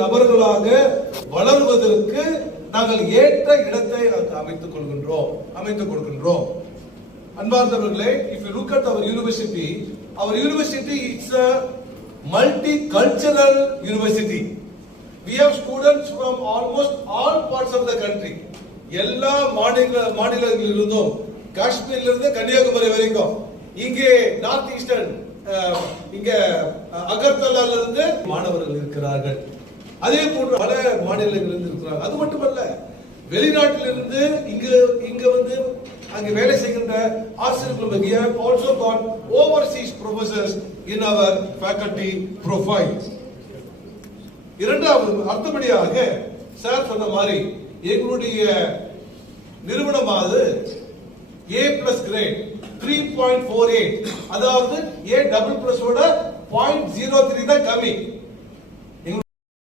நபர்களாக வளர்வதற்கு நாங்கள் ஏற்ற இடத்தை அமைத்துக் கொடுக்கின்றோம். அன்பார்ந்தவர்களே, if you look at our university is a multicultural university. We have students from almost all parts of the country. எல்லா மாநிலங்களிலிருந்தும் காஷ்மீர்ல இருந்து கன்னியாகுமரி வரைக்கும், இங்கே நார்த் ஈஸ்டர்ன் இங்க அகர்தலால இருந்து மாணவர்கள் இருக்கிறார்கள். அதே போன்று பல மாநிலங்களிலிருந்து இருக்கிறார்கள். அது மட்டுமல்ல, வெளிநாட்டிலிருந்து இங்க வந்து அங்க வேலை செய்கின்ற ஆசிரியர்கள் we have also got overseas professors in our faculty profile. இரண்டாவது அடுத்தபடியாக சார் சொன்ன மாதிரி எங்களுடைய நிறுவனமானது A+ கிரேட் 3.48, அதாவது A++ ஓட 0.03 தான் கம்மி.